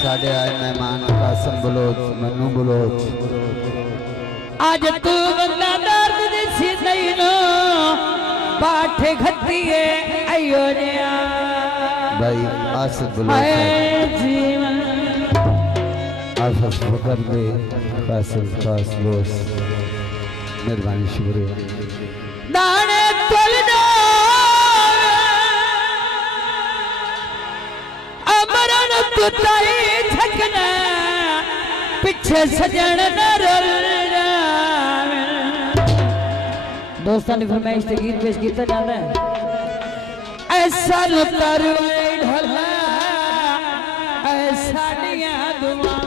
साढ़े आए मेहमान कासम बलोच मनु बलोच आज तू बंदा दर्द दिसी नहीं नो पाठे खत्ती है आयो जिया भाई आसिफ बलोच जीवन आसिफ बकर में कासम खास बलोच मेहरबानी शुक्रिया दाने तोलना अमरन तुताई थकना पीछे सजन न रोल जावे। दोस्तां ने फरमाइश ते गीत पेश कीता जांदा है ऐसा लुतर ढला ऐसा दियां दुआं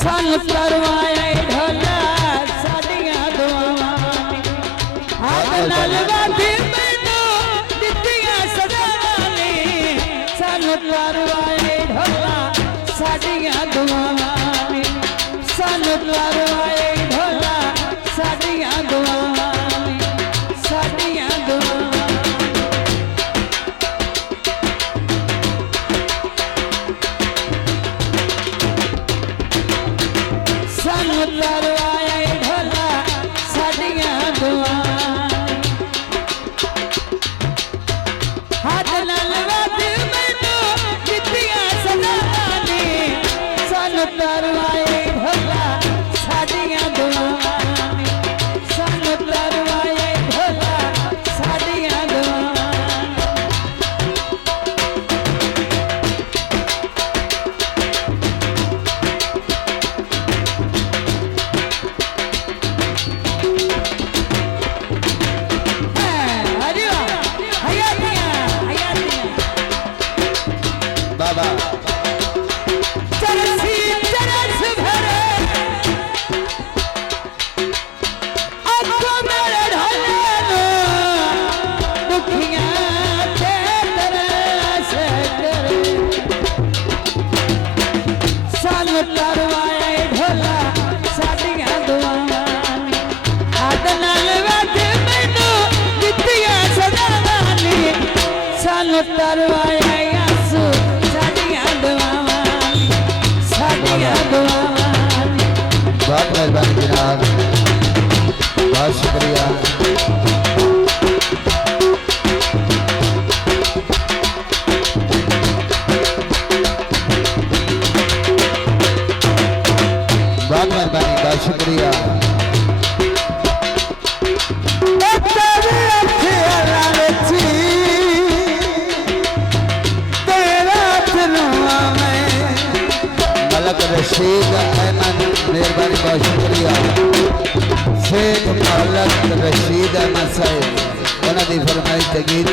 सन तरवाए ढला साडियां दुआवां हाथ नाल बांधी मैनू दित्तियां सदावां ने सन तरवाए ढला साडियां दुआवां ने सन तरवाए ढला साडियां दुआवां ने साडियां दुआवां बहुत मेहरबानी जनाब, बहुत शुक्रिया। बहुत मेहरबानी, बहुत शुक्रिया। रशीद अहमद मेहरबानी, बहुत शुक्रिया। शेख मौलक रशीद अहमद साहब उन्होंने फरमाइश गीत